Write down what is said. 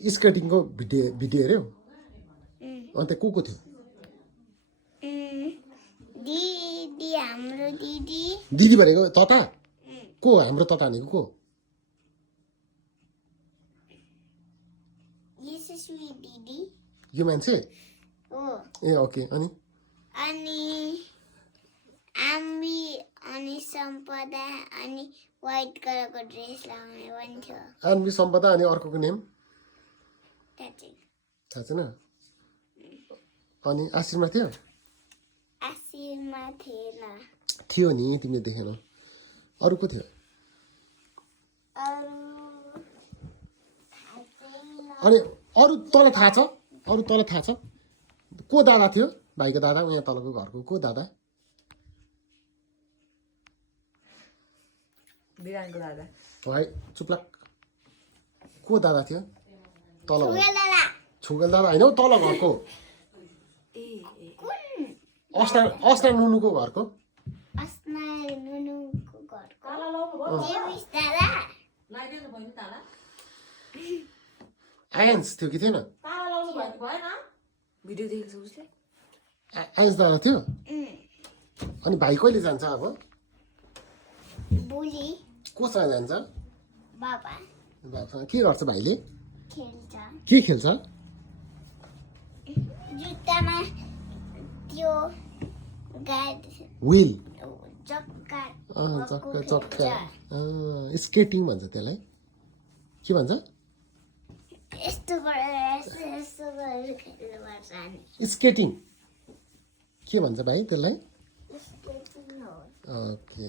स्केटिङको video हेऱ्यौ अन्त को थियो दिदी हाम्रो दिदी दिदी भनेको तता को हाम्रो तता भनेको को यशस्वी दिदी यो मान्छे हो ए ओके अनि आम्बी अनि सम्पदा अनि व्हाइट कलरको ड्रेस लगाउने पनि थियो अन्वी सम्पदा अनि अर्कोको नेम थाहा छैन अनि आशीर्मा थियो आशीर्मा थिएन थियो नि तिमीले देखेनौ अरु को थियो अनि अरु तल थाहा छ अरु तल थाहा छ को दादा थियो भाइको दादा यहाँ तलको घरको को दादा बिरानको दादा भाइ चुप्लाक को दादा थियो तल छुगल दादा हैन तल घरको अस्ना नुनुको घरको अस्ना नुनुको घरको जेविस दादा लाइदिनु भयो ताला आयन्स थियो कि थिएन ताला लाउनु भएन भिडियो देखेको छ उसले आयन्स दादा थियो अनि भाइ कहिले जान्छ अब बुली कोसँग जान्छ बाबा बाबासँग के गर्छ भाइले खेल्छ के खेल्छ जुत्तामा त्यो गाडी व्हील चक्का चक्का स्केटिङ भन्छ त्यसलाई के भन्छ यस्तो गरेर यस्तो गरेर खेल्नुपर्छ अनि स्केटिङ के भन्छ भाइ त्यसलाई स्केटिङ हो ओके